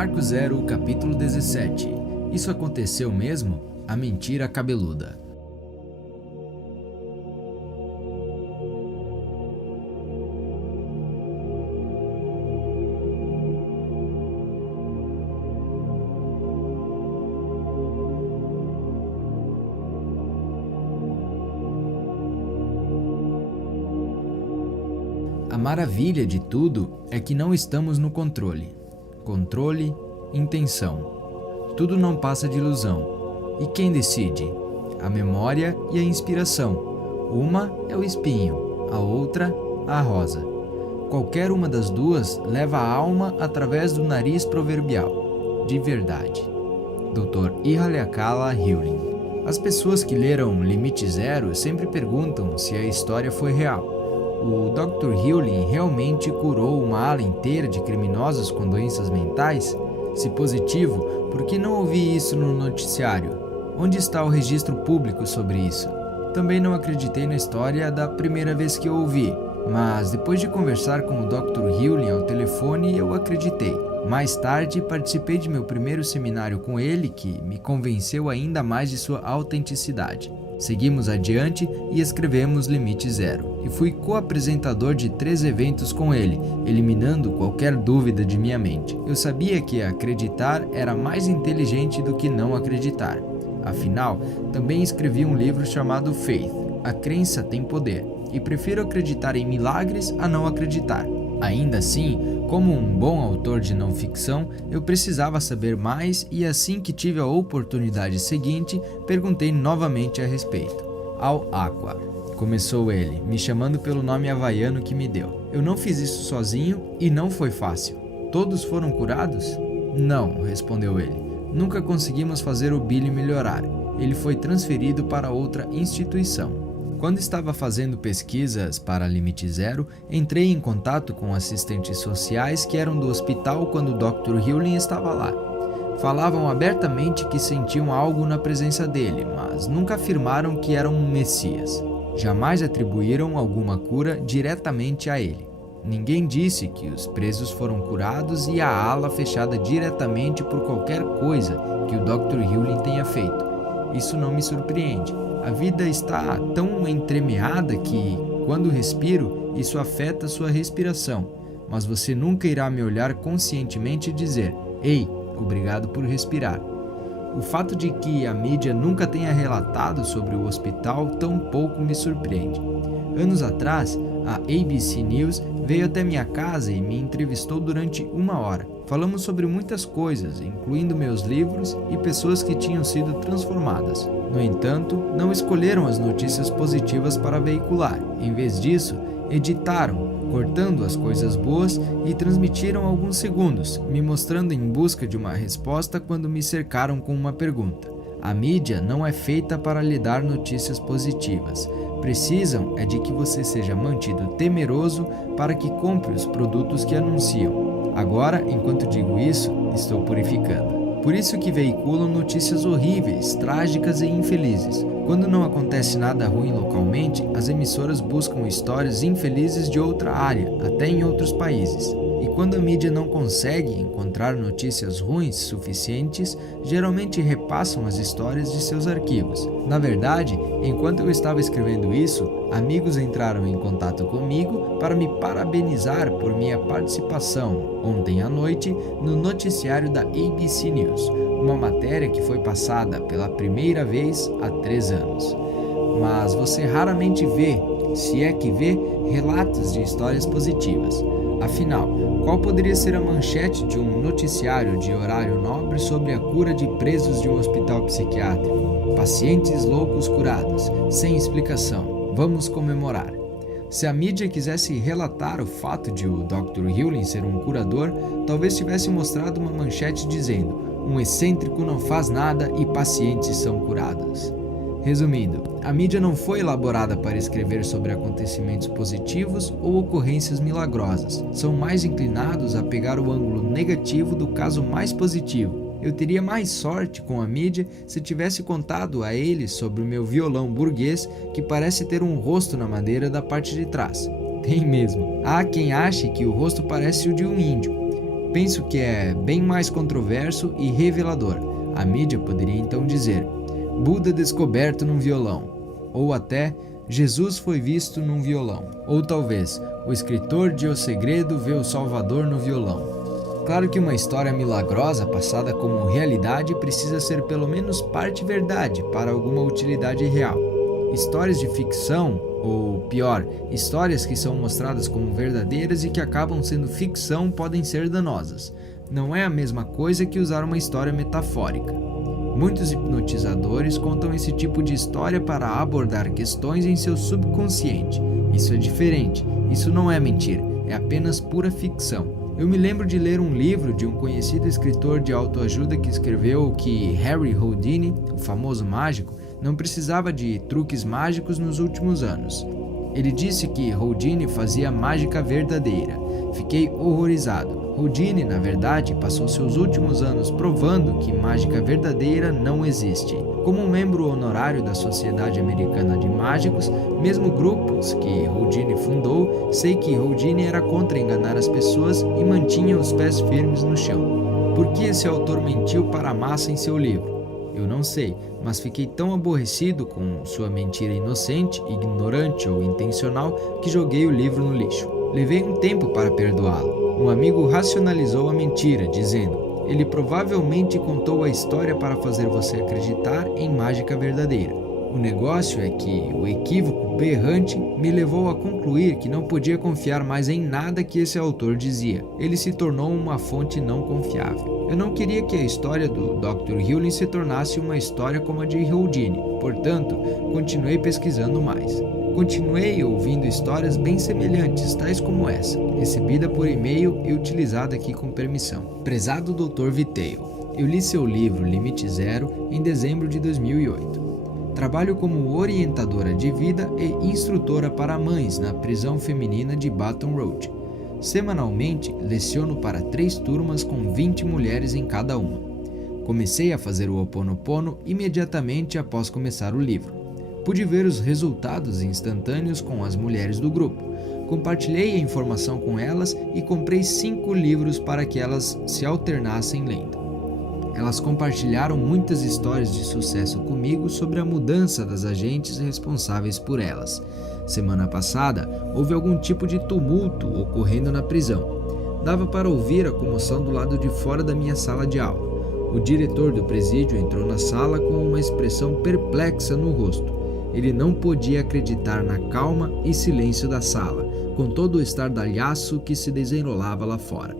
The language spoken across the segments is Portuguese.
Marco Zero, capítulo 17. Isso aconteceu mesmo? A mentira cabeluda. A maravilha de tudo é que não estamos no controle. Controle, intenção. Tudo não passa de ilusão. E quem decide? A memória e a inspiração. Uma é o espinho, a outra, a rosa. Qualquer uma das duas leva a alma através do nariz proverbial. De verdade. Dr. Ihaleakala Hewlin. As pessoas que leram Limite Zero sempre perguntam se a história foi real. O Dr. Hewlin realmente curou uma ala inteira de criminosos com doenças mentais? Se positivo, por que não ouvi isso no noticiário? Onde está o registro público sobre isso? Também não acreditei na história da primeira vez que eu ouvi, mas depois de conversar com o Dr. Hewlin ao telefone, eu acreditei. Mais tarde, participei de meu primeiro seminário com ele, que me convenceu ainda mais de sua autenticidade. Seguimos adiante e escrevemos Limite Zero, e fui co-apresentador de 3 eventos com ele, eliminando qualquer dúvida de minha mente. Eu sabia que acreditar era mais inteligente do que não acreditar. Afinal, também escrevi um livro chamado Faith, A Crença Tem Poder, e prefiro acreditar em milagres a não acreditar. Ainda assim, como um bom autor de não ficção, eu precisava saber mais e assim que tive a oportunidade seguinte, perguntei novamente a respeito. Ao Aqua, começou ele, me chamando pelo nome havaiano que me deu. Eu não fiz isso sozinho e não foi fácil. Todos foram curados? Não, respondeu ele. Nunca conseguimos fazer o Billy melhorar. Ele foi transferido para outra instituição. Quando estava fazendo pesquisas para Limite Zero, entrei em contato com assistentes sociais que eram do hospital quando o Dr. Hewlin estava lá. Falavam abertamente que sentiam algo na presença dele, mas nunca afirmaram que era um messias. Jamais atribuíram alguma cura diretamente a ele. Ninguém disse que os presos foram curados e a ala fechada diretamente por qualquer coisa que o Dr. Hewlin tenha feito. Isso não me surpreende. A vida está tão entremeada que, quando respiro, isso afeta sua respiração, mas você nunca irá me olhar conscientemente e dizer: "Ei, obrigado por respirar." O fato de que a mídia nunca tenha relatado sobre o hospital tampouco me surpreende. Anos atrás, a ABC News veio até minha casa e me entrevistou durante 1 hora. Falamos sobre muitas coisas, incluindo meus livros e pessoas que tinham sido transformadas. No entanto, não escolheram as notícias positivas para veicular. Em vez disso, editaram, cortando as coisas boas e transmitiram alguns segundos, me mostrando em busca de uma resposta quando me cercaram com uma pergunta. A mídia não é feita para lhe dar notícias positivas. Precisam é de que você seja mantido temeroso para que compre os produtos que anunciam. Agora, enquanto digo isso, estou purificando. Por isso que veiculam notícias horríveis, trágicas e infelizes. Quando não acontece nada ruim localmente, as emissoras buscam histórias infelizes de outra área, até em outros países. E quando a mídia não consegue encontrar notícias ruins suficientes, geralmente repassam as histórias de seus arquivos. Na verdade, enquanto eu estava escrevendo isso, amigos entraram em contato comigo para me parabenizar por minha participação ontem à noite no noticiário da ABC News, uma matéria que foi passada pela primeira vez há 3 anos. Mas você raramente vê, se é que vê, relatos de histórias positivas. Afinal, qual poderia ser a manchete de um noticiário de horário nobre sobre a cura de presos de um hospital psiquiátrico? Pacientes loucos curados, sem explicação. Vamos comemorar. Se a mídia quisesse relatar o fato de o Dr. Hewlin ser um curador, talvez tivesse mostrado uma manchete dizendo: "Um excêntrico não faz nada e pacientes são curados." Resumindo, a mídia não foi elaborada para escrever sobre acontecimentos positivos ou ocorrências milagrosas. São mais inclinados a pegar o ângulo negativo do caso mais positivo. Eu teria mais sorte com a mídia se tivesse contado a eles sobre o meu violão burguês que parece ter um rosto na madeira da parte de trás. Tem mesmo. Há quem ache que o rosto parece o de um índio. Penso que é bem mais controverso e revelador. A mídia poderia então dizer: Buda descoberto num violão, ou até Jesus foi visto num violão, ou talvez o escritor de O Segredo vê o Salvador no violão. Claro que uma história milagrosa passada como realidade precisa ser pelo menos parte verdade para alguma utilidade real. Histórias de ficção, ou pior, histórias que são mostradas como verdadeiras e que acabam sendo ficção podem ser danosas. Não é a mesma coisa que usar uma história metafórica. Muitos hipnotizadores contam esse tipo de história para abordar questões em seu subconsciente. Isso é diferente, isso não é mentira, é apenas pura ficção. Eu me lembro de ler um livro de um conhecido escritor de autoajuda que escreveu que Harry Houdini, o famoso mágico, não precisava de truques mágicos nos últimos anos. Ele disse que Houdini fazia mágica verdadeira. Fiquei horrorizado. Houdini, na verdade, passou seus últimos anos provando que mágica verdadeira não existe. Como um membro honorário da Sociedade Americana de Mágicos, mesmo grupos que Houdini fundou, sei que Houdini era contra enganar as pessoas e mantinha os pés firmes no chão. Por que esse autor mentiu para a massa em seu livro? Eu não sei, mas fiquei tão aborrecido com sua mentira inocente, ignorante ou intencional que joguei o livro no lixo. Levei um tempo para perdoá-lo. Um amigo racionalizou a mentira, dizendo: ele provavelmente contou a história para fazer você acreditar em mágica verdadeira. O negócio é que o equívoco berrante me levou a concluir que não podia confiar mais em nada que esse autor dizia. Ele se tornou uma fonte não confiável. Eu não queria que a história do Dr. Hewlin se tornasse uma história como a de Houdini, portanto, continuei pesquisando mais. Continuei ouvindo histórias bem semelhantes, tais como essa, recebida por e-mail e utilizada aqui com permissão. Prezado Dr. Viteio, eu li seu livro Limite Zero em dezembro de 2008. Trabalho como orientadora de vida e instrutora para mães na prisão feminina de Baton Rouge. Semanalmente, leciono para 3 turmas com 20 mulheres em cada uma. Comecei a fazer o Ho Oponopono imediatamente após começar o livro. Pude ver os resultados instantâneos com as mulheres do grupo. Compartilhei a informação com elas e comprei 5 livros para que elas se alternassem lendo. Elas compartilharam muitas histórias de sucesso comigo sobre a mudança das agentes responsáveis por elas. Semana passada, houve algum tipo de tumulto ocorrendo na prisão. Dava para ouvir a comoção do lado de fora da minha sala de aula. O diretor do presídio entrou na sala com uma expressão perplexa no rosto. Ele não podia acreditar na calma e silêncio da sala, com todo o estardalhaço que se desenrolava lá fora.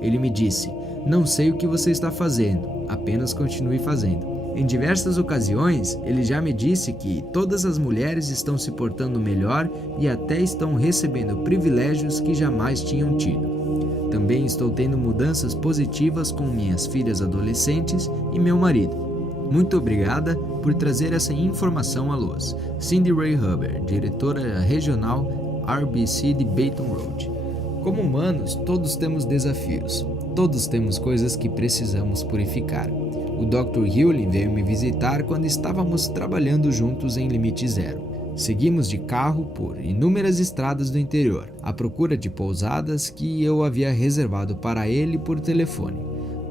Ele me disse: "Não sei o que você está fazendo, apenas continue fazendo." Em diversas ocasiões, ele já me disse que todas as mulheres estão se portando melhor e até estão recebendo privilégios que jamais tinham tido. Também estou tendo mudanças positivas com minhas filhas adolescentes e meu marido. Muito obrigada por trazer essa informação à luz. Cindy Ray Huber, diretora regional RBC de Baton Rouge. Como humanos, todos temos desafios. Todos temos coisas que precisamos purificar. O Dr. Hewlin veio me visitar quando estávamos trabalhando juntos em Limite Zero. Seguimos de carro por inúmeras estradas do interior, à procura de pousadas que eu havia reservado para ele por telefone.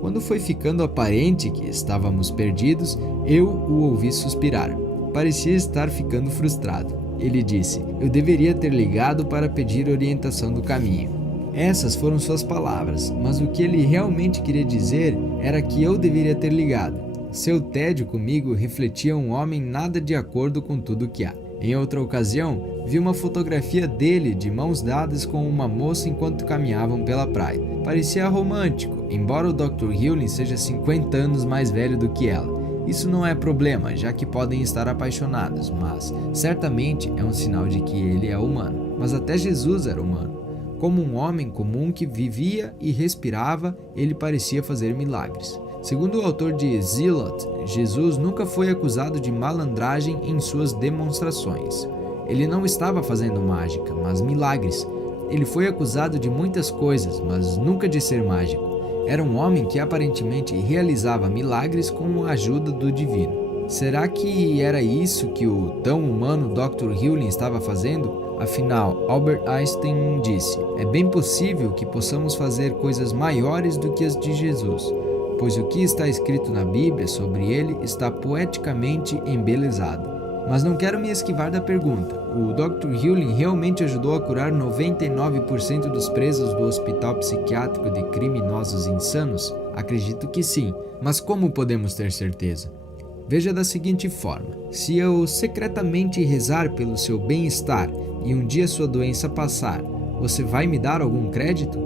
Quando foi ficando aparente que estávamos perdidos, eu o ouvi suspirar. Parecia estar ficando frustrado. Ele disse: "Eu deveria ter ligado para pedir orientação do caminho." Essas foram suas palavras, mas o que ele realmente queria dizer era que eu deveria ter ligado. Seu tédio comigo refletia um homem nada de acordo com tudo que há. Em outra ocasião, vi uma fotografia dele de mãos dadas com uma moça enquanto caminhavam pela praia. Parecia romântico, embora o Dr. Hewlin seja 50 anos mais velho do que ela. Isso não é problema, já que podem estar apaixonados, mas certamente é um sinal de que ele é humano. Mas até Jesus era humano. Como um homem comum que vivia e respirava, ele parecia fazer milagres. Segundo o autor de Zealot, Jesus nunca foi acusado de malandragem em suas demonstrações. Ele não estava fazendo mágica, mas milagres. Ele foi acusado de muitas coisas, mas nunca de ser mágico. Era um homem que aparentemente realizava milagres com a ajuda do divino. Será que era isso que o tão humano Dr. Hewlin estava fazendo? Afinal, Albert Einstein disse: é bem possível que possamos fazer coisas maiores do que as de Jesus, pois o que está escrito na Bíblia sobre ele está poeticamente embelezado. Mas não quero me esquivar da pergunta: o Dr. Hewlin realmente ajudou a curar 99% dos presos do Hospital Psiquiátrico de Criminosos Insanos? Acredito que sim, mas como podemos ter certeza? Veja da seguinte forma: se eu secretamente rezar pelo seu bem-estar e um dia sua doença passar, você vai me dar algum crédito?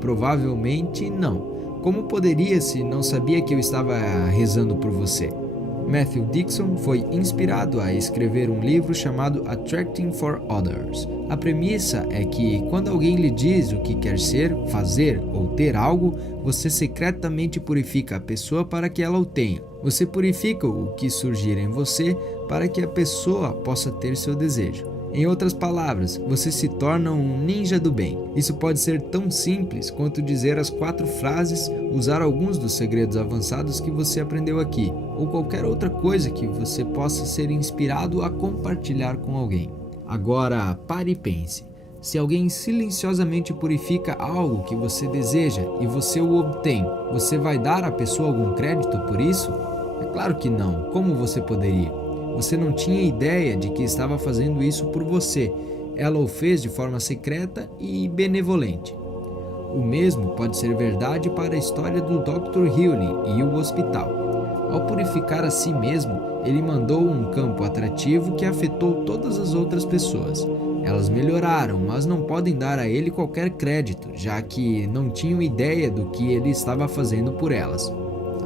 Provavelmente não. Como poderia se não sabia que eu estava rezando por você? Matthew Dixon foi inspirado a escrever um livro chamado Attracting for Others. A premissa é que quando alguém lhe diz o que quer ser, fazer ou ter algo, você secretamente purifica a pessoa para que ela o tenha. Você purifica o que surgir em você para que a pessoa possa ter seu desejo. Em outras palavras, você se torna um ninja do bem. Isso pode ser tão simples quanto dizer as 4 frases, usar alguns dos segredos avançados que você aprendeu aqui, ou qualquer outra coisa que você possa ser inspirado a compartilhar com alguém. Agora, pare e pense. Se alguém silenciosamente purifica algo que você deseja e você o obtém, você vai dar à pessoa algum crédito por isso? É claro que não. Como você poderia? Você não tinha ideia de que estava fazendo isso por você. Ela o fez de forma secreta e benevolente. O mesmo pode ser verdade para a história do Dr. Hewlin e o hospital. Ao purificar a si mesmo, ele mandou um campo atrativo que afetou todas as outras pessoas. Elas melhoraram, mas não podem dar a ele qualquer crédito, já que não tinham ideia do que ele estava fazendo por elas.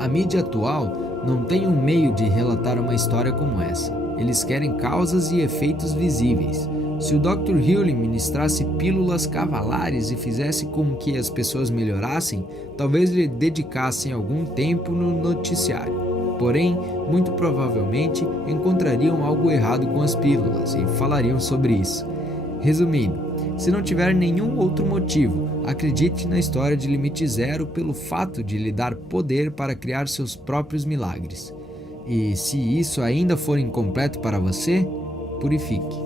A mídia atual não tem um meio de relatar uma história como essa. Eles querem causas e efeitos visíveis. Se o Dr. Hewlin ministrasse pílulas cavalares e fizesse com que as pessoas melhorassem, talvez lhe dedicassem algum tempo no noticiário. Porém, muito provavelmente encontrariam algo errado com as pílulas e falariam sobre isso. Resumindo, se não tiver nenhum outro motivo, acredite na história de Limite Zero pelo fato de lhe dar poder para criar seus próprios milagres. E se isso ainda for incompleto para você, purifique.